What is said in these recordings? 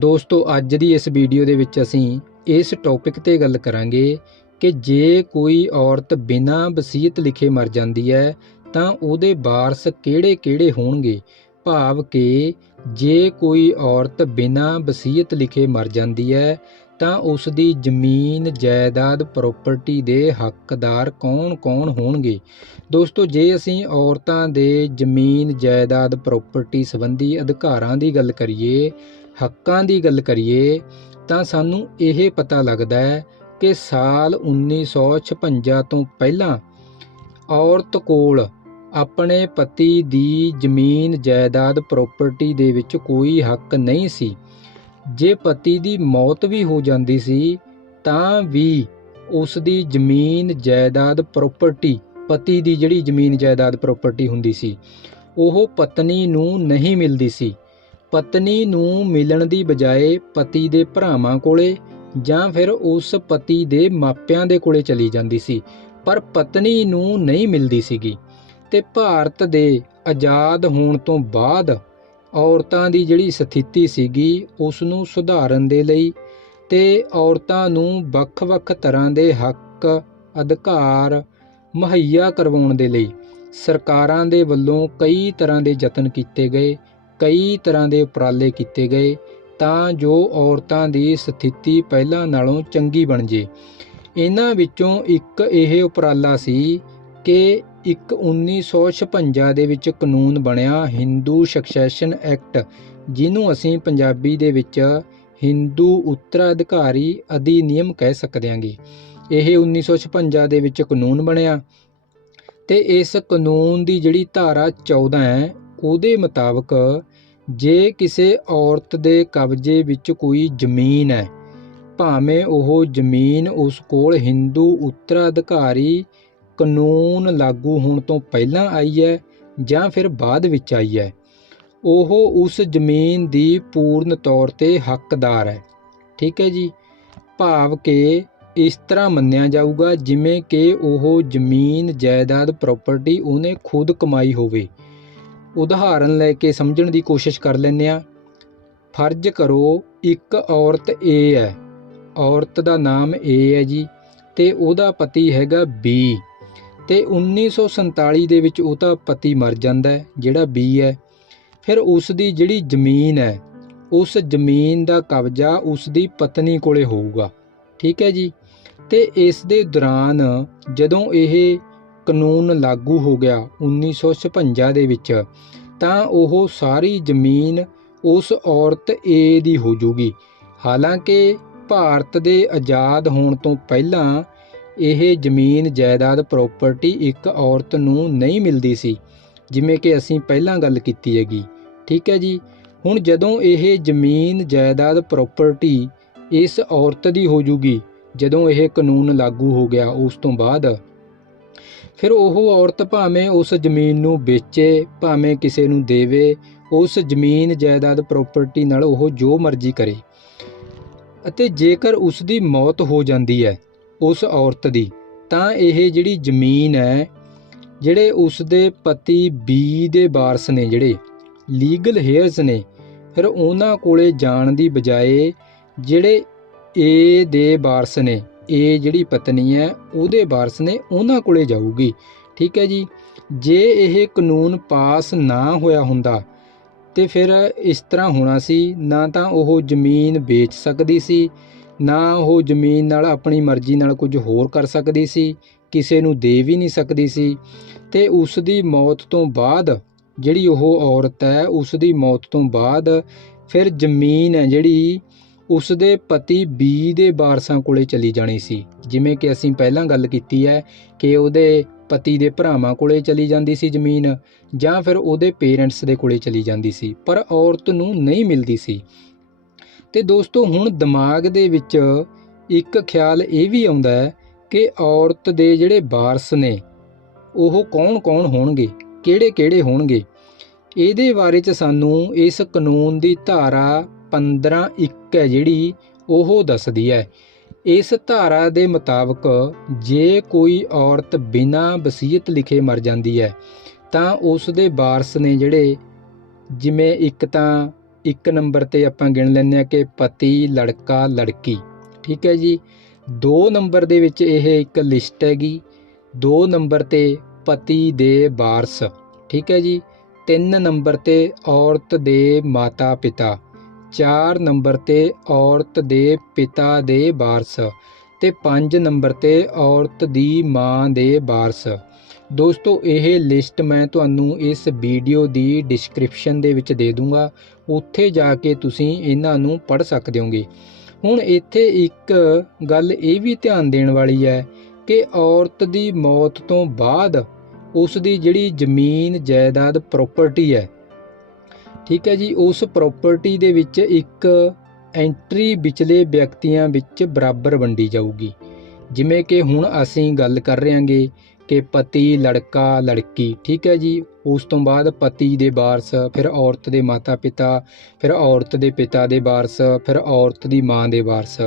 ਦੋਸਤੋ ਅੱਜ ਦੀ ਇਸ ਵੀਡੀਓ ਦੇ ਵਿੱਚ ਅਸੀਂ ਇਸ ਟੌਪਿਕ ਤੇ ਗੱਲ ਕਰਾਂਗੇ ਕਿ ਜੇ ਕੋਈ ਔਰਤ ਬਿਨਾਂ ਵਸੀਅਤ ਲਿਖੇ ਮਰ ਜਾਂਦੀ ਹੈ ਤਾਂ ਉਹਦੇ ਵਾਰਸ ਕਿਹੜੇ-ਕਿਹੜੇ ਹੋਣਗੇ। ਭਾਵ ਕਿ ਜੇ ਕੋਈ ਔਰਤ ਬਿਨਾਂ ਵਸੀਅਤ ਲਿਖੇ ਮਰ ਜਾਂਦੀ ਹੈ ਤਾਂ ਉਸ ਦੀ ਜ਼ਮੀਨ ਜਾਇਦਾਦ ਪ੍ਰੋਪਰਟੀ ਦੇ ਹੱਕਦਾਰ ਕੌਣ-ਕੌਣ ਹੋਣਗੇ। ਦੋਸਤੋ ਜੇ ਅਸੀਂ ਔਰਤਾਂ ਦੇ ਜ਼ਮੀਨ ਜਾਇਦਾਦ ਪ੍ਰੋਪਰਟੀ ਸੰਬੰਧੀ ਅਧਿਕਾਰਾਂ ਦੀ ਗੱਲ ਕਰੀਏ, ਹੱਕਾਂ ਦੀ ਗੱਲ ਕਰੀਏ ਤਾਂ ਸਾਨੂੰ ਇਹ ਪਤਾ ਲੱਗਦਾ ਹੈ ਕਿ ਸਾਲ 1956 ਤੋਂ ਪਹਿਲਾਂ ਔਰਤ ਕੋਲ ਆਪਣੇ ਪਤੀ ਦੀ ਜ਼ਮੀਨ ਜਾਇਦਾਦ ਪ੍ਰੋਪਰਟੀ ਦੇ ਵਿੱਚ ਕੋਈ ਹੱਕ ਨਹੀਂ ਸੀ। ਜੇ ਪਤੀ ਦੀ ਮੌਤ ਵੀ ਹੋ ਜਾਂਦੀ ਸੀ ਤਾਂ ਵੀ ਉਸ ਦੀ ਜ਼ਮੀਨ ਜਾਇਦਾਦ ਪ੍ਰੋਪਰਟੀ, ਪਤੀ ਦੀ ਜਿਹੜੀ ਜ਼ਮੀਨ ਜਾਇਦਾਦ ਪ੍ਰੋਪਰਟੀ ਹੁੰਦੀ ਸੀ ਉਹ ਪਤਨੀ ਨੂੰ ਨਹੀਂ ਮਿਲਦੀ ਸੀ। ਪਤਨੀ ਨੂੰ ਮਿਲਣ ਦੀ ਬਜਾਏ ਪਤੀ ਦੇ ਭਰਾਵਾਂ ਕੋਲੇ ਜਾਂ ਫਿਰ ਉਸ ਪਤੀ ਦੇ ਮਾਪਿਆਂ ਦੇ ਕੋਲੇ ਚਲੀ ਜਾਂਦੀ ਸੀ, ਪਰ ਪਤਨੀ ਨੂੰ ਨਹੀਂ ਮਿਲਦੀ ਸੀਗੀ। ਤੇ ਭਾਰਤ ਦੇ ਆਜ਼ਾਦ ਹੋਣ ਤੋਂ ਬਾਅਦ ਔਰਤਾਂ ਦੀ ਜਿਹੜੀ ਸਥਿਤੀ ਸੀਗੀ ਉਸ ਨੂੰ ਸੁਧਾਰਨ ਦੇ ਲਈ ਤੇ ਔਰਤਾਂ ਨੂੰ ਵੱਖ-ਵੱਖ ਤਰ੍ਹਾਂ ਦੇ ਹੱਕ ਅਧਿਕਾਰ ਮੁਹੱਈਆ ਕਰਵਾਉਣ ਦੇ ਲਈ ਸਰਕਾਰਾਂ ਦੇ ਵੱਲੋਂ ਕਈ ਤਰ੍ਹਾਂ ਦੇ ਯਤਨ ਕੀਤੇ ਗਏ, ਕਈ ਤਰ੍ਹਾਂ ਦੇ ਉਪਰਾਲੇ ਕੀਤੇ ਗਏ ਤਾਂ ਜੋ ਔਰਤਾਂ ਦੀ ਸਥਿਤੀ ਪਹਿਲਾਂ ਨਾਲੋਂ ਚੰਗੀ ਬਣ ਜੇ। ਇਹਨਾਂ ਵਿੱਚੋਂ ਇੱਕ ਇਹ ਉਪਰਾਲਾ ਸੀ ਕਿ ਇੱਕ 1956 ਦੇ ਵਿੱਚ ਕਾਨੂੰਨ ਬਣਿਆ ਹਿੰਦੂ ਸਕਸੈਸ਼ਨ ਐਕਟ, ਜਿਹਨੂੰ ਅਸੀਂ ਪੰਜਾਬੀ ਦੇ ਵਿੱਚ ਹਿੰਦੂ ਉੱਤਰਾਧਿਕਾਰੀ ਅਧਿਨਿਯਮ ਕਹਿ ਸਕਦੇ ਹਾਂਗੇ। ਇਹ 1956 ਦੇ ਵਿੱਚ ਕਾਨੂੰਨ ਬਣਿਆ ਤੇ ਇਸ ਕਾਨੂੰਨ ਦੀ ਜਿਹੜੀ ਧਾਰਾ 14 ਹੈ ਉਹਦੇ ਮੁਤਾਬਕ ਜੇ ਕਿਸੇ ਔਰਤ ਦੇ ਕਬਜ਼ੇ ਵਿੱਚ ਕੋਈ ਜ਼ਮੀਨ ਹੈ, ਭਾਵੇਂ ਉਹ ਜ਼ਮੀਨ ਉਸ ਕੋਲ ਹਿੰਦੂ ਉੱਤਰਾਧਿਕਾਰੀ ਕਾਨੂੰਨ ਲਾਗੂ ਹੋਣ ਤੋਂ ਪਹਿਲਾਂ ਆਈ ਹੈ ਜਾਂ ਫਿਰ ਬਾਅਦ ਵਿੱਚ ਆਈ ਹੈ, ਉਹ ਉਸ ਜ਼ਮੀਨ ਦੀ ਪੂਰਨ ਤੌਰ ਤੇ ਹੱਕਦਾਰ ਹੈ। ਠੀਕ ਹੈ ਜੀ। ਭਾਵ ਕਿ ਇਸ ਤਰ੍ਹਾਂ ਮੰਨਿਆ ਜਾਊਗਾ ਜਿਵੇਂ ਕਿ ਉਹ ਜ਼ਮੀਨ ਜਾਇਦਾਦ ਪ੍ਰੋਪਰਟੀ ਉਹਨੇ ਖੁਦ ਕਮਾਈ ਹੋਵੇ। ਉਦਾਹਰਨ ਲੈ ਕੇ ਸਮਝਣ ਦੀ ਕੋਸ਼ਿਸ਼ ਕਰ ਲੈਂਦੇ ਹਾਂ। ਫਰਜ਼ ਕਰੋ ਇੱਕ ਔਰਤ ਏ ਹੈ, ਔਰਤ ਦਾ ਨਾਮ ਏ ਹੈ ਜੀ ਤੇ ਉਹਦਾ ਪਤੀ ਹੈਗਾ ਬੀ, ਤੇ 1947 ਦੇ ਵਿੱਚ ਉਹਦਾ ਪਤੀ ਮਰ ਜਾਂਦਾ ਹੈ ਜਿਹੜਾ ਬੀ ਹੈ। ਫਿਰ ਉਸ ਦੀ ਜਿਹੜੀ ਜ਼ਮੀਨ ਹੈ ਉਸ ਜ਼ਮੀਨ ਦਾ ਕਬਜ਼ਾ ਉਸ ਦੀ ਪਤਨੀ ਕੋਲੇ ਹੋਊਗਾ। ਠੀਕ ਹੈ ਜੀ। ਤੇ ਇਸ ਦੇ ਦੌਰਾਨ ਜਦੋਂ ਇਹ ਕਾਨੂੰਨ ਲਾਗੂ ਹੋ ਗਿਆ 1956 ਦੇ ਵਿੱਚ ਤਾਂ ਉਹ ਸਾਰੀ ਜ਼ਮੀਨ ਉਸ ਔਰਤ ਏ ਦੀ ਹੋ ਜੂਗੀ। ਹਾਲਾਂਕਿ ਭਾਰਤ ਦੇ ਆਜ਼ਾਦ ਹੋਣ ਤੋਂ ਪਹਿਲਾਂ ਇਹ ਜ਼ਮੀਨ ਜਾਇਦਾਦ ਪ੍ਰੋਪਰਟੀ ਇੱਕ ਔਰਤ ਨੂੰ ਨਹੀਂ ਮਿਲਦੀ ਸੀ, ਜਿਵੇਂ ਕਿ ਅਸੀਂ ਪਹਿਲਾਂ ਗੱਲ ਕੀਤੀ ਹੈਗੀ। ਠੀਕ ਹੈ ਜੀ। ਹੁਣ ਜਦੋਂ ਇਹ ਜ਼ਮੀਨ ਜਾਇਦਾਦ ਪ੍ਰੋਪਰਟੀ ਇਸ ਔਰਤ ਦੀ ਹੋ ਜੂਗੀ, ਜਦੋਂ ਇਹ ਕਾਨੂੰਨ ਲਾਗੂ ਹੋ ਗਿਆ ਉਸ ਤੋਂ ਬਾਅਦ ਫਿਰ ਉਹ ਔਰਤ ਭਾਵੇਂ ਉਸ ਜ਼ਮੀਨ ਨੂੰ ਵੇਚੇ, ਭਾਵੇਂ ਕਿਸੇ ਨੂੰ ਦੇਵੇ, ਉਸ ਜ਼ਮੀਨ ਜਾਇਦਾਦ ਪ੍ਰੋਪਰਟੀ ਨਾਲ ਉਹ ਜੋ ਮਰਜ਼ੀ ਕਰੇ। ਅਤੇ ਜੇਕਰ ਉਸ ਦੀ ਮੌਤ ਹੋ ਜਾਂਦੀ ਹੈ ਉਸ ਔਰਤ ਦੀ, ਤਾਂ ਇਹ ਜਿਹੜੀ ਜ਼ਮੀਨ ਹੈ, ਜਿਹੜੇ ਉਸ ਦੇ ਪਤੀ ਬੀ ਦੇ ਵਾਰਸ ਨੇ, ਜਿਹੜੇ ਲੀਗਲ ਹੇਅਰਸ ਨੇ, ਫਿਰ ਉਹਨਾਂ ਕੋਲੇ ਜਾਣ ਦੀ ਬਜਾਏ ਜਿਹੜੇ ਏ ਦੇ ਵਾਰਸ ਨੇ, ਏ ਜਿਹੜੀ ਪਤਨੀ ਹੈ ਉਹਦੇ ਵਾਰਸ ਨੇ, ਉਹਨਾਂ ਕੋਲੇ ਜਾਊਗੀ। ਠੀਕ ਹੈ ਜੀ। ਜੇ ਇਹ ਕਾਨੂੰਨ ਪਾਸ ਨਾ ਹੋਇਆ ਹੁੰਦਾ ਤੇ ਫਿਰ ਇਸ ਤਰ੍ਹਾਂ ਹੋਣਾ ਸੀ, ਨਾ ਤਾਂ ਉਹ ਜ਼ਮੀਨ ਵੇਚ ਸਕਦੀ ਸੀ, ਨਾ ਉਹ ਜ਼ਮੀਨ ਨਾਲ ਆਪਣੀ ਮਰਜ਼ੀ ਨਾਲ ਕੁਝ ਹੋਰ ਕਰ ਸਕਦੀ ਸੀ, ਕਿਸੇ ਨੂੰ ਦੇ ਵੀ ਨਹੀਂ ਸਕਦੀ ਸੀ। ਤੇ ਉਸ ਦੀ ਮੌਤ ਤੋਂ ਬਾਅਦ ਜਿਹੜੀ ਉਹ ਔਰਤ ਹੈ, ਉਸ ਦੀ ਮੌਤ ਤੋਂ ਬਾਅਦ ਫਿਰ ਜ਼ਮੀਨ ਹੈ ਜਿਹੜੀ ਉਸ ਦੇ ਪਤੀ ਬੀ ਦੇ ਵਾਰਸਾਂ ਕੋਲੇ ਚਲੀ ਜਾਣੀ ਸੀ। ਜਿਵੇਂ ਕਿ ਅਸੀਂ ਪਹਿਲਾਂ ਗੱਲ ਕੀਤੀ ਹੈ ਕਿ ਉਹਦੇ ਪਤੀ ਦੇ ਭਰਾਵਾਂ ਕੋਲੇ ਚਲੀ ਜਾਂਦੀ ਸੀ ਜ਼ਮੀਨ, ਜਾਂ ਫਿਰ ਉਹਦੇ ਪੇਰੈਂਟਸ ਦੇ ਕੋਲੇ ਚਲੀ ਜਾਂਦੀ ਸੀ, ਪਰ ਔਰਤ ਨੂੰ ਨਹੀਂ ਮਿਲਦੀ ਸੀ। ਤੇ ਦੋਸਤੋ ਹੁਣ ਦਿਮਾਗ ਦੇ ਵਿੱਚ ਇੱਕ ਖਿਆਲ ਇਹ ਵੀ ਆਉਂਦਾ ਹੈ ਕਿ ਔਰਤ ਦੇ ਜਿਹੜੇ ਵਾਰਸ ਨੇ ਉਹ ਕੌਣ-ਕੌਣ ਹੋਣਗੇ, ਕਿਹੜੇ-ਕਿਹੜੇ ਹੋਣਗੇ। ਇਹਦੇ ਬਾਰੇ 'ਚ ਸਾਨੂੰ ਇਸ ਕਾਨੂੰਨ ਦੀ ਧਾਰਾ 15(1) ਹੈ ਜਿਹੜੀ ਉਹ ਦੱਸਦੀ ਹੈ। ਇਸ ਧਾਰਾ ਦੇ ਮੁਤਾਬਕ ਜੇ ਕੋਈ ਔਰਤ ਬਿਨਾਂ ਵਸੀਅਤ ਲਿਖੇ ਮਰ ਜਾਂਦੀ ਹੈ ਤਾਂ ਉਸ ਦੇ ਵਾਰਸ ਨੇ ਜਿਹੜੇ, ਜਿਵੇਂ ਇੱਕ ਤਾਂ 1 ਨੰਬਰ ਤੇ ਆਪਾਂ ਗਿਣ ਲੈਂਦੇ ਹਾਂ ਕਿ ਪਤੀ, ਲੜਕਾ, ਲੜਕੀ। ਠੀਕ ਹੈ ਜੀ। 2 ਨੰਬਰ ਦੇ ਵਿੱਚ ਇਹ ਇੱਕ ਲਿਸਟ ਹੈਗੀ। 2 ਨੰਬਰ ਤੇ ਪਤੀ ਦੇ ਵਾਰਸ। ਠੀਕ ਹੈ ਜੀ। 3 ਨੰਬਰ ਤੇ ਔਰਤ ਦੇ ਮਾਤਾ ਪਿਤਾ। 4 ਨੰਬਰ ਤੇ ਔਰਤ ਦੇ ਪਿਤਾ ਦੇ ਵਾਰਸ ਤੇ 5 ਨੰਬਰ ਤੇ ਔਰਤ ਦੀ ਮਾਂ ਦੇ ਵਾਰਸ। ਦੋਸਤੋ ਇਹ ਲਿਸਟ ਮੈਂ ਤੁਹਾਨੂੰ ਇਸ ਵੀਡੀਓ ਦੀ ਡਿਸਕ੍ਰਿਪਸ਼ਨ ਦੇ ਵਿੱਚ ਦੇ ਦੂੰਗਾ, ਉੱਥੇ ਜਾ ਕੇ ਤੁਸੀਂ ਇਹਨਾਂ ਨੂੰ ਪੜ੍ਹ ਸਕਦੇ ਹੋਗੇ। ਹੁਣ ਇੱਥੇ ਇੱਕ ਗੱਲ ਇਹ ਵੀ ਧਿਆਨ ਦੇਣ ਵਾਲੀ ਹੈ ਕਿ ਔਰਤ ਦੀ ਮੌਤ ਤੋਂ ਬਾਅਦ ਉਸ ਦੀ ਜਿਹੜੀ ਜ਼ਮੀਨ ਜਾਇਦਾਦ ਪ੍ਰੋਪਰਟੀ ਹੈ, ਠੀਕ ਹੈ ਜੀ, ਉਸ ਪ੍ਰੋਪਰਟੀ ਦੇ ਵਿੱਚ ਇੱਕ ਐਂਟਰੀ ਵਿਚਲੇ ਵਿਅਕਤੀਆਂ ਵਿੱਚ ਬਰਾਬਰ ਵੰਡੀ ਜਾਊਗੀ। ਜਿਵੇਂ ਕਿ ਹੁਣ ਅਸੀਂ ਗੱਲ ਕਰ ਰਹੇ ਹਾਂਗੇ ਕਿ ਪਤੀ, ਲੜਕਾ, ਲੜਕੀ। ਠੀਕ ਹੈ ਜੀ। ਉਸ ਤੋਂ ਬਾਅਦ ਪਤੀ ਦੇ ਵਾਰਸ, ਫਿਰ ਔਰਤ ਦੇ ਮਾਤਾ ਪਿਤਾ, ਫਿਰ ਔਰਤ ਦੇ ਪਿਤਾ ਦੇ ਵਾਰਸ, ਫਿਰ ਔਰਤ ਦੀ ਮਾਂ ਦੇ ਵਾਰਸ।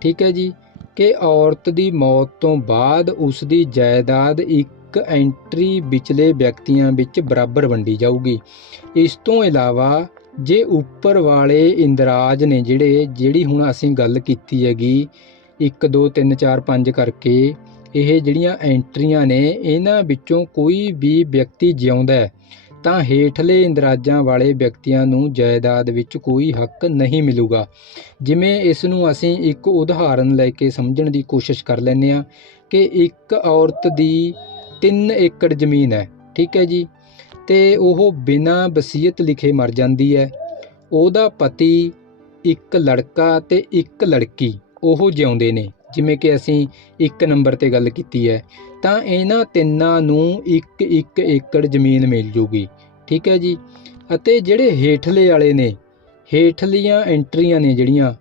ਠੀਕ ਹੈ ਜੀ। ਕਿ ਔਰਤ ਦੀ ਮੌਤ ਤੋਂ ਬਾਅਦ ਉਸ ਦੀ ਜਾਇਦਾਦ ਇੱਕ ਐਂਟਰੀ ਵਿਚਲੇ ਵਿਅਕਤੀਆਂ ਵਿੱਚ ਬਰਾਬਰ ਵੰਡੀ ਜਾਊਗੀ। ਇਸ ਤੋਂ ਇਲਾਵਾ ਜੇ ਉੱਪਰ ਵਾਲੇ ਇੰਦਰਾਜ ਨੇ ਜਿਹੜੀ ਹੁਣ ਅਸੀਂ ਗੱਲ ਕੀਤੀ ਹੈਗੀ 1 2 3 4 5 ਕਰਕੇ, ਇਹ ਜਿਹੜੀਆਂ ਐਂਟਰੀਆਂ ਨੇ ਇਹਨਾਂ ਵਿੱਚੋਂ ਕੋਈ ਵੀ ਵਿਅਕਤੀ ਜਿਉਂਦਾ ਹੈ ਤਾਂ ਹੇਠਲੇ ਇੰਦਰਾਜਾਂ ਵਾਲੇ ਵਿਅਕਤੀਆਂ ਨੂੰ ਜਾਇਦਾਦ ਵਿੱਚ ਕੋਈ ਹੱਕ ਨਹੀਂ ਮਿਲੂਗਾ। ਜਿਵੇਂ ਇਸ ਨੂੰ ਅਸੀਂ ਇੱਕ ਉਦਾਹਰਨ ਲੈ ਕੇ ਸਮਝਣ ਦੀ ਕੋਸ਼ਿਸ਼ ਕਰ ਲੈਂਦੇ ਹਾਂ ਕਿ ਇੱਕ ਔਰਤ ਦੀ 3 ਏਕੜ ਜ਼ਮੀਨ ਹੈ। ਠੀਕ ਹੈ ਜੀ। ਤੇ ਉਹ ਬਿਨਾਂ ਵਸੀਅਤ ਲਿਖੇ ਮਰ ਜਾਂਦੀ ਹੈ। ਉਹਦਾ ਪਤੀ, ਇੱਕ ਲੜਕਾ ਤੇ ਇੱਕ ਲੜਕੀ ਉਹ ਜਿਉਂਦੇ ਨੇ, ਜਿਵੇਂ ਕਿ ਅਸੀਂ 1 ਨੰਬਰ ਤੇ ਗੱਲ ਕੀਤੀ ਹੈ, ਤਾਂ ਇਹਨਾਂ ਤਿੰਨਾਂ ਨੂੰ 1 ਏਕੜ ਜ਼ਮੀਨ ਮਿਲ ਜੂਗੀ। ਠੀਕ ਹੈ ਜੀ। ਅਤੇ ਜਿਹੜੇ ਹੇਠਲੇ ਵਾਲੇ ਨੇ, ਹੇਠਲੀਆਂ ਐਂਟਰੀਆਂ ਨੇ ਜਿਹੜੀਆਂ,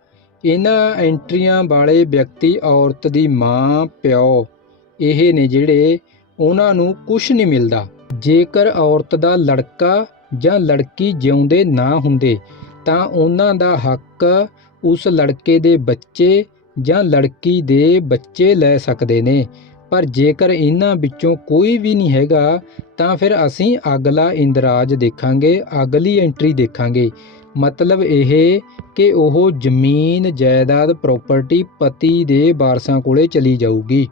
ਇਹਨਾਂ ਐਂਟਰੀਆਂ ਵਾਲੇ ਵਿਅਕਤੀ ਔਰਤ ਦੀ ਮਾਂ, ਪਿਓ, ਇਹ ਨੇ ਜਿਹੜੇ, ਉਹਨਾਂ ਨੂੰ ਕੁਛ ਨਹੀਂ ਮਿਲਦਾ। ਜੇਕਰ ਔਰਤ ਦਾ ਲੜਕਾ ਜਾਂ ਲੜਕੀ ਜਿਉਂਦੇ ਨਾ ਹੁੰਦੇ ਤਾਂ ਉਹਨਾਂ ਦਾ ਹੱਕ ਉਸ ਲੜਕੇ ਦੇ ਬੱਚੇ ਜਾਂ ਲੜਕੀ ਦੇ ਬੱਚੇ ਲੈ ਸਕਦੇ ਨੇ। ਪਰ ਜੇਕਰ ਇਹਨਾਂ ਵਿੱਚੋਂ ਕੋਈ ਵੀ ਨਹੀਂ ਹੈਗਾ ਤਾਂ ਫਿਰ ਅਸੀਂ ਅਗਲਾ ਇੰਦਰਾਜ ਦੇਖਾਂਗੇ, ਅਗਲੀ ਐਂਟਰੀ ਦੇਖਾਂਗੇ। ਮਤਲਬ ਇਹ ਕਿ ਉਹ ਜ਼ਮੀਨ ਜਾਇਦਾਦ ਪ੍ਰੋਪਰਟੀ ਪਤੀ ਦੇ ਵਾਰਸਾਂ ਕੋਲੇ ਚਲੀ ਜਾਊਗੀ।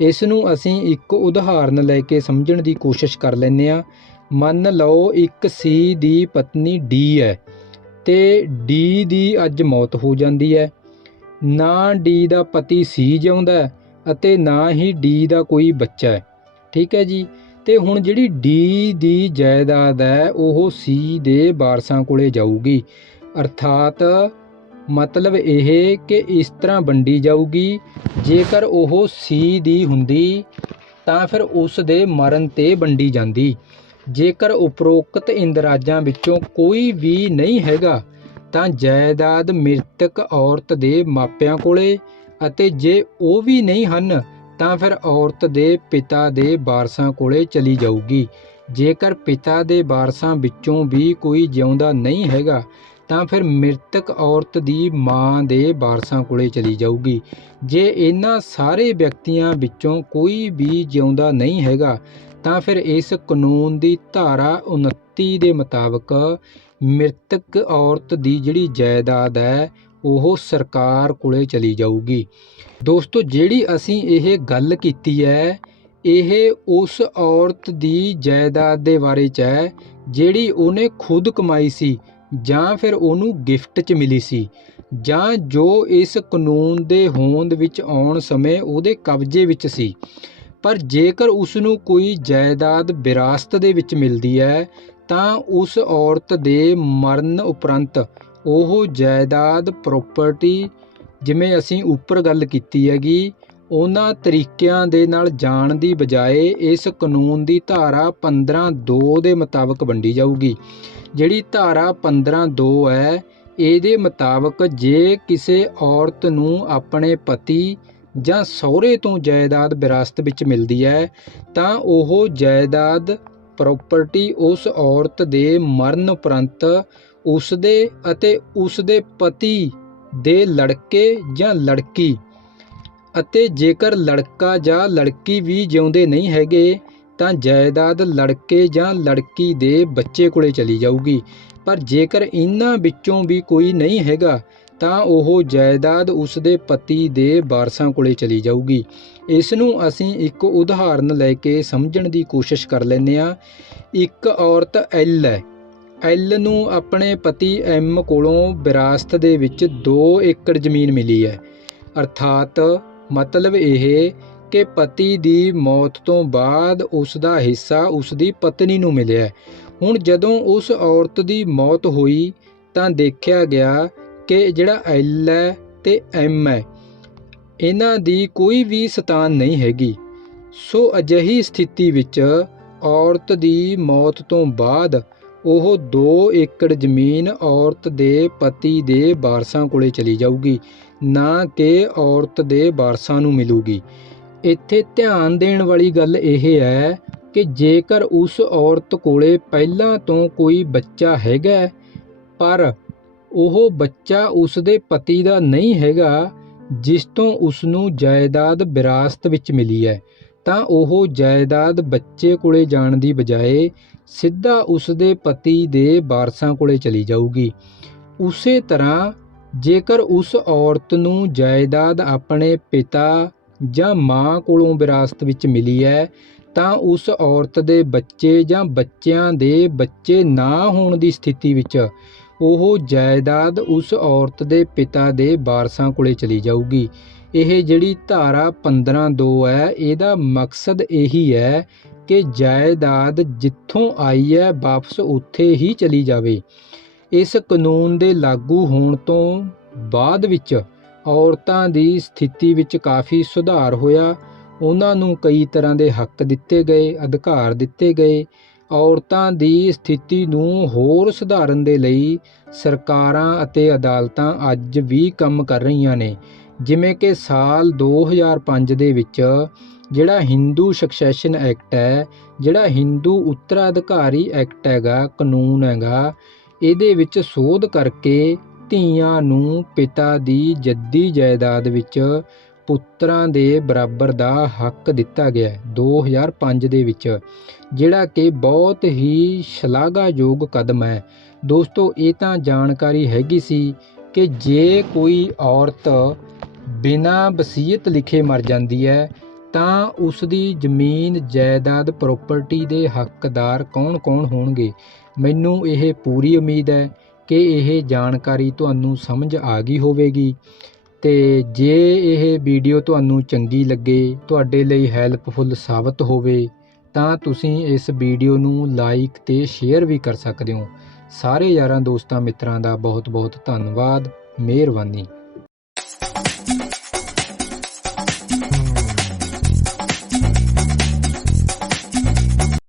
ਇਸ ਨੂੰ ਅਸੀਂ ਇੱਕ ਉਦਾਹਰਨ ਲੈ ਕੇ ਸਮਝਣ ਦੀ ਕੋਸ਼ਿਸ਼ ਕਰ ਲੈਂਦੇ ਹਾਂ। ਮੰਨ ਲਓ ਇੱਕ ਸੀ ਦੀ ਪਤਨੀ ਡੀ ਹੈ ਤੇ ਡੀ ਦੀ ਅੱਜ ਮੌਤ ਹੋ ਜਾਂਦੀ ਹੈ। ਨਾ ਡੀ ਦਾ ਪਤੀ ਸੀ ਜਿਉਂਦਾ ਅਤੇ ਨਾ ਹੀ ਡੀ ਦਾ ਕੋਈ ਬੱਚਾ ਹੈ। ਠੀਕ ਹੈ ਜੀ। ਤੇ ਹੁਣ ਜਿਹੜੀ ਡੀ ਦੀ ਜਾਇਦਾਦ ਹੈ ਉਹ ਸੀ ਦੇ ਵਾਰਸਾਂ ਕੋਲੇ ਜਾਊਗੀ। ਅਰਥਾਤ ਮਤਲਬ ਇਹ ਕਿ ਇਸ ਤਰ੍ਹਾਂ ਵੰਡੀ ਜਾਊਗੀ, ਜੇਕਰ ਉਹ ਸੀ ਦੀ ਹੁੰਦੀ ਤਾਂ ਫਿਰ ਉਸ ਦੇ ਮਰਨ ਤੇ ਵੰਡੀ ਜਾਂਦੀ। ਜੇਕਰ ਉਪਰੋਕਤ ਇੰਦਰਾਜਾਂ ਵਿੱਚੋਂ ਕੋਈ ਵੀ ਨਹੀਂ ਹੈਗਾ ਤਾਂ ਜਾਇਦਾਦ ਮ੍ਰਿਤਕ ਔਰਤ ਦੇ ਮਾਪਿਆਂ ਕੋਲੇ, ਅਤੇ ਜੇ ਉਹ ਵੀ ਨਹੀਂ ਹਨ ਤਾਂ ਫਿਰ ਔਰਤ ਦੇ ਪਿਤਾ ਦੇ ਵਾਰਸਾਂ ਕੋਲੇ ਚਲੀ ਜਾਊਗੀ। ਜੇਕਰ ਪਿਤਾ ਦੇ ਵਾਰਸਾਂ ਵਿੱਚੋਂ ਵੀ ਕੋਈ ਜਿਉਂਦਾ ਨਹੀਂ ਹੈਗਾ ਤਾਂ ਫਿਰ ਮ੍ਰਿਤਕ ਔਰਤ ਦੀ ਮਾਂ ਦੇ ਵਾਰਸਾਂ ਕੋਲੇ ਚਲੀ ਜਾਊਗੀ। ਜੇ ਇਹਨਾਂ ਸਾਰੇ ਵਿਅਕਤੀਆਂ ਵਿੱਚੋਂ ਕੋਈ ਵੀ ਜਿਉਂਦਾ ਨਹੀਂ ਹੈਗਾ ਤਾਂ ਫਿਰ ਇਸ ਕਾਨੂੰਨ ਦੀ ਧਾਰਾ 29 ਦੇ ਮੁਤਾਬਕ ਮ੍ਰਿਤਕ ਔਰਤ ਦੀ ਜਿਹੜੀ ਜਾਇਦਾਦ ਹੈ ਉਹ ਸਰਕਾਰ ਕੋਲੇ ਚਲੀ ਜਾਊਗੀ। ਦੋਸਤੋ ਜਿਹੜੀ ਅਸੀਂ ਇਹ ਗੱਲ ਕੀਤੀ ਹੈ ਇਹ ਉਸ ਔਰਤ ਦੀ ਜਾਇਦਾਦ ਦੇ ਬਾਰੇ 'ਚ ਹੈ ਜਿਹੜੀ ਉਹਨੇ ਖੁਦ ਕਮਾਈ ਸੀ ਜਾਂ ਫਿਰ ਉਹਨੂੰ ਗਿਫਟ 'ਚ ਮਿਲੀ ਸੀ, ਜਾਂ ਜੋ ਇਸ ਕਾਨੂੰਨ ਦੇ ਹੋਂਦ ਵਿੱਚ ਆਉਣ ਸਮੇਂ ਉਹਦੇ ਕਬਜ਼ੇ ਵਿੱਚ ਸੀ। ਪਰ ਜੇਕਰ ਉਸ ਨੂੰ ਕੋਈ ਜਾਇਦਾਦ ਵਿਰਾਸਤ ਦੇ ਵਿੱਚ ਮਿਲਦੀ ਹੈ ਤਾਂ ਉਸ ਔਰਤ ਦੇ ਮਰਨ ਉਪਰੰਤ ਉਹ ਜਾਇਦਾਦ ਪ੍ਰੋਪਰਟੀ, ਜਿਵੇਂ ਅਸੀਂ ਉੱਪਰ ਗੱਲ ਕੀਤੀ ਹੈਗੀ, ਉਹਨਾਂ ਤਰੀਕਿਆਂ ਦੇ ਨਾਲ ਜਾਣ ਦੀ ਬਜਾਏ ਇਸ ਕਾਨੂੰਨ ਦੀ ਧਾਰਾ 15(2) ਦੇ ਮੁਤਾਬਕ ਵੰਡੀ ਜਾਊਗੀ। ਜਿਹੜੀ ਧਾਰਾ 15(2) ਹੈ ਇਹਦੇ ਮੁਤਾਬਕ ਜੇ ਕਿਸੇ ਔਰਤ ਨੂੰ ਆਪਣੇ ਪਤੀ ਜਾਂ ਸਹੁਰੇ ਤੋਂ ਜਾਇਦਾਦ ਵਿਰਾਸਤ ਵਿੱਚ ਮਿਲਦੀ ਹੈ ਤਾਂ ਉਹ ਜਾਇਦਾਦ ਪ੍ਰੋਪਰਟੀ ਉਸ ਔਰਤ ਦੇ ਮਰਨ ਉਪਰੰਤ ਉਸਦੇ ਅਤੇ ਉਸਦੇ ਪਤੀ ਦੇ ਲੜਕੇ ਜਾਂ ਲੜਕੀ, ਅਤੇ ਜੇਕਰ ਲੜਕਾ ਜਾਂ ਲੜਕੀ ਵੀ ਜਿਉਂਦੇ ਨਹੀਂ ਹੈਗੇ ਤਾਂ ਜਾਇਦਾਦ ਲੜਕੇ ਜਾਂ ਲੜਕੀ ਦੇ ਬੱਚੇ ਕੋਲੇ ਚਲੀ ਜਾਊਗੀ। ਪਰ ਜੇਕਰ ਇਹਨਾਂ ਵਿੱਚੋਂ ਵੀ ਕੋਈ ਨਹੀਂ ਹੈਗਾ ਤਾਂ ਉਹ ਜਾਇਦਾਦ ਉਸਦੇ ਪਤੀ ਦੇ ਵਾਰਸਾਂ ਕੋਲੇ ਚਲੀ ਜਾਊਗੀ। ਇਸ ਨੂੰ ਅਸੀਂ ਇੱਕ ਉਦਾਹਰਨ ਲੈ ਕੇ ਸਮਝਣ ਦੀ ਕੋਸ਼ਿਸ਼ ਕਰ ਲੈਂਦੇ ਹਾਂ। ਇੱਕ ਔਰਤ ਐਲ ਹੈ। ਐਲ ਨੂੰ ਆਪਣੇ ਪਤੀ ਐਮ ਕੋਲੋਂ ਵਿਰਾਸਤ ਦੇ ਵਿੱਚ 2 ਏਕੜ ਜ਼ਮੀਨ ਮਿਲੀ ਹੈ। ਅਰਥਾਤ ਮਤਲਬ ਇਹ ਕਿ ਪਤੀ ਦੀ ਮੌਤ ਤੋਂ ਬਾਅਦ ਉਸ ਦਾ ਹਿੱਸਾ ਉਸ ਦੀ ਪਤਨੀ ਨੂੰ ਮਿਲਿਆ। ਹੁਣ ਜਦੋਂ ਉਸ ਔਰਤ ਦੀ ਮੌਤ ਹੋਈ ਤਾਂ ਦੇਖਿਆ ਗਿਆ ਕਿ ਜਿਹੜਾ ਐਲ ਹੈ ਅਤੇ ਐਮ ਹੈ, ਇਹਨਾਂ ਦੀ ਕੋਈ ਵੀ ਸੰਤਾਨ ਨਹੀਂ ਹੈਗੀ। ਸੋ ਅਜਿਹੀ ਸਥਿਤੀ ਵਿੱਚ ਔਰਤ ਦੀ ਮੌਤ ਤੋਂ ਬਾਅਦ ਉਹ 2 ਏਕੜ ਜ਼ਮੀਨ ਔਰਤ ਦੇ ਪਤੀ ਦੇ ਵਾਰਸਾਂ ਕੋਲੇ ਚਲੀ ਜਾਊਗੀ, ਨਾ ਕਿ ਔਰਤ ਦੇ ਵਾਰਸਾਂ ਨੂੰ ਮਿਲੂਗੀ। ਇੱਥੇ ਧਿਆਨ ਦੇਣ ਵਾਲੀ ਗੱਲ ਇਹ ਹੈ ਕਿ ਜੇਕਰ ਉਸ ਔਰਤ ਕੋਲੇ ਪਹਿਲਾਂ ਤੋਂ ਕੋਈ ਬੱਚਾ ਹੈਗਾ ਪਰ ਉਹ ਬੱਚਾ ਉਸ ਦੇ ਪਤੀ ਦਾ ਨਹੀਂ ਹੈਗਾ, ਜਿਸ ਤੋਂ ਉਸ ਨੂੰ ਜਾਇਦਾਦ ਵਿਰਾਸਤ ਵਿੱਚ ਮਿਲੀ ਹੈ, ਤਾਂ ਉਹ ਜਾਇਦਾਦ ਬੱਚੇ ਕੋਲੇ ਜਾਣ ਦੀ ਬਜਾਏ ਸਿੱਧਾ ਉਸ ਦੇ ਪਤੀ ਦੇ ਵਾਰਸਾਂ ਕੋਲੇ ਚਲੀ ਜਾਊਗੀ। ਉਸੇ ਤਰ੍ਹਾਂ ਜੇਕਰ ਉਸ ਔਰਤ ਨੂੰ ਜਾਇਦਾਦ ਆਪਣੇ ਪਿਤਾ ਜਾਂ ਮਾਂ ਕੋਲੋਂ ਵਿਰਾਸਤ ਵਿੱਚ ਮਿਲੀ ਹੈ ਤਾਂ ਉਸ ਔਰਤ ਦੇ ਬੱਚੇ ਜਾਂ ਬੱਚਿਆਂ ਦੇ ਬੱਚੇ ਨਾ ਹੋਣ ਦੀ ਸਥਿਤੀ ਵਿੱਚ ਉਹ ਜਾਇਦਾਦ ਉਸ ਔਰਤ ਦੇ ਪਿਤਾ ਦੇ ਵਾਰਸਾਂ ਕੋਲੇ ਚਲੀ ਜਾਊਗੀ। ਇਹ ਜਿਹੜੀ ਧਾਰਾ 15(2) ਹੈ, ਇਹਦਾ ਮਕਸਦ ਇਹੀ ਹੈ ਕਿ ਜਾਇਦਾਦ ਜਿੱਥੋਂ ਆਈ ਹੈ ਵਾਪਸ ਉੱਥੇ ਹੀ ਚਲੀ ਜਾਵੇ। ਇਸ ਕਾਨੂੰਨ ਦੇ ਲਾਗੂ ਹੋਣ ਤੋਂ ਬਾਅਦ ਵਿੱਚ ਔਰਤਾਂ ਦੀ ਸਥਿਤੀ ਵਿੱਚ ਕਾਫੀ ਸੁਧਾਰ ਹੋਇਆ। ਉਹਨਾਂ ਨੂੰ ਕਈ ਤਰ੍ਹਾਂ ਦੇ ਹੱਕ ਦਿੱਤੇ ਗਏ, ਅਧਿਕਾਰ ਦਿੱਤੇ ਗਏ। ਔਰਤਾਂ ਦੀ ਸਥਿਤੀ ਨੂੰ ਹੋਰ ਸੁਧਾਰਨ ਦੇ ਲਈ ਸਰਕਾਰਾਂ ਅਤੇ ਅਦਾਲਤਾਂ ਅੱਜ ਵੀ ਕੰਮ ਕਰ ਰਹੀਆਂ ਨੇ। ਜਿਵੇਂ ਕਿ ਸਾਲ 2005 ਦੇ ਵਿੱਚ ਜਿਹੜਾ ਹਿੰਦੂ ਸਕਸੈਸ਼ਨ ਐਕਟ ਹੈ, ਜਿਹੜਾ ਹਿੰਦੂ ਉੱਤਰਾਧਿਕਾਰੀ ਐਕਟ ਹੈਗਾ, ਕਾਨੂੰਨ ਹੈਗਾ, ਇਹਦੇ ਵਿੱਚ ਸੋਧ ਕਰਕੇ ਧੀਆਂ ਨੂੰ ਪਿਤਾ ਦੀ ਜੱਦੀ ਜਾਇਦਾਦ ਵਿੱਚ ਪੁੱਤਰਾਂ ਦੇ ਬਰਾਬਰ ਦਾ ਹੱਕ ਦਿੱਤਾ ਗਿਆ 2005 ਦੇ ਵਿੱਚ, ਜਿਹੜਾ ਕਿ ਬਹੁਤ ਹੀ ਸ਼ਲਾਘਾਯੋਗ ਕਦਮ ਹੈ। ਦੋਸਤੋ, ਇਹ ਤਾਂ ਜਾਣਕਾਰੀ ਹੈਗੀ ਸੀ ਕਿ ਜੇ ਕੋਈ ਔਰਤ ਬਿਨਾਂ ਵਸੀਅਤ ਲਿਖੇ ਮਰ ਜਾਂਦੀ ਹੈ ਤਾਂ ਉਸ ਦੀ ਜ਼ਮੀਨ ਜਾਇਦਾਦ ਪ੍ਰੋਪਰਟੀ ਦੇ ਹੱਕਦਾਰ ਕੌਣ-ਕੌਣ ਹੋਣਗੇ। ਮੈਨੂੰ ਇਹ ਪੂਰੀ ਉਮੀਦ ਹੈ ਕਿ ਇਹ ਜਾਣਕਾਰੀ ਤੁਹਾਨੂੰ ਸਮਝ ਆ ਗਈ ਹੋਵੇਗੀ। ਅਤੇ ਜੇ ਇਹ ਵੀਡੀਓ ਤੁਹਾਨੂੰ ਚੰਗੀ ਲੱਗੇ, ਤੁਹਾਡੇ ਲਈ ਹੈਲਪਫੁਲ ਸਾਬਤ ਹੋਵੇ ਤਾਂ ਤੁਸੀਂ ਇਸ ਵੀਡੀਓ ਨੂੰ ਲਾਈਕ ਅਤੇ ਸ਼ੇਅਰ ਵੀ ਕਰ ਸਕਦੇ ਹੋ। ਸਾਰੇ ਯਾਰਾਂ ਦੋਸਤਾਂ ਮਿੱਤਰਾਂ ਦਾ ਬਹੁਤ ਬਹੁਤ ਧੰਨਵਾਦ। ਮਿਹਰਬਾਨੀ।